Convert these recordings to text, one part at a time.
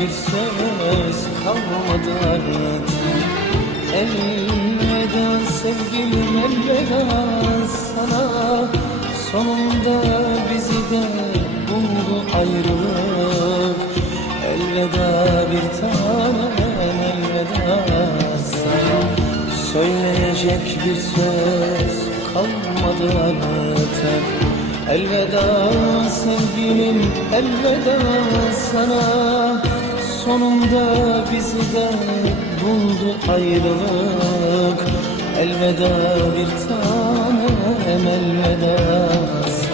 bir söz kalmadı artık. Elveda sevgilim elveda sana. Sonunda bizi de buldu ayrılık. Elveda bir tanem elveda sana. Söyleyecek bir söz kalmadı artık Elveda sevgilim elveda sana. Sonunda bizi de buldu ayrılık. Elveda bir tanem elveda sana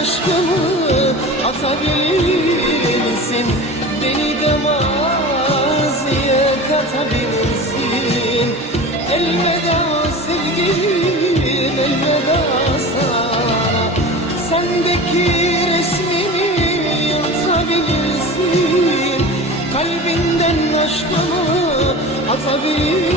Aşkımı atabilirsin Beni de maziye katabilirsin. Elveda sevgilim elveda sana. Sendeki resmini yutabilirsin Kalbinden aşkımı atabilirsin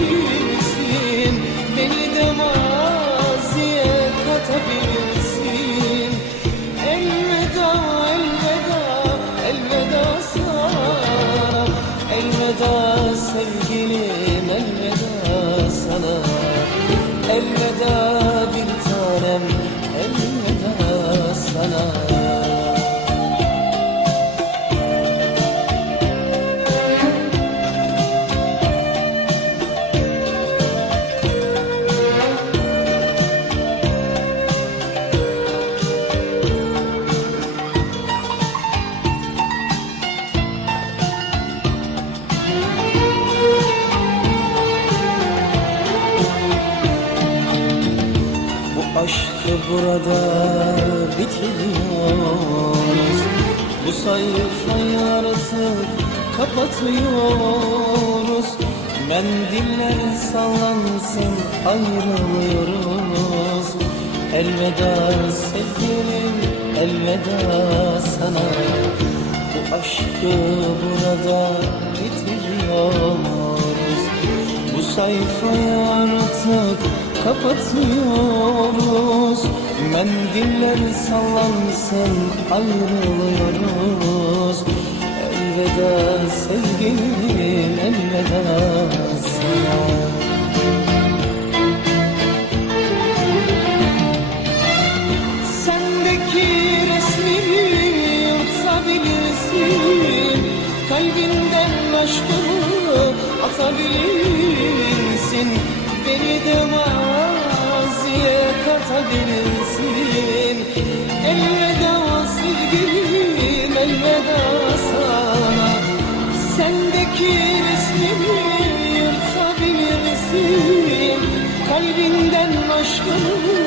aşkı burada bitiriyoruz Bu sayfayı artık kapatıyoruz. Mendiller sallansın ayrılıyoruz. Elveda sevgilim elveda sana. Bu aşkı burada bitiriyoruz bu sayfayı artık kapatıyoruz. Mendiller sallansın ayrılıyoruz. Elveda sevgilim elveda sana. Sendeki resmimi yırtabilirsin Kalbinden aşkımı atabilirsin. Beni de maziye katabilirsin Elveda sevgilim elveda sana. Sendeki resmimi yırtabilirsin Kalbinden aşkımı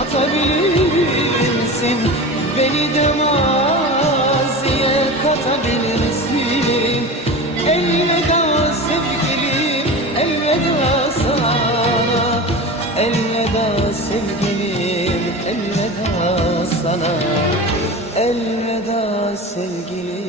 atabilirsin. Beni de maziye sevgilim elveda sana. Elveda sevgilim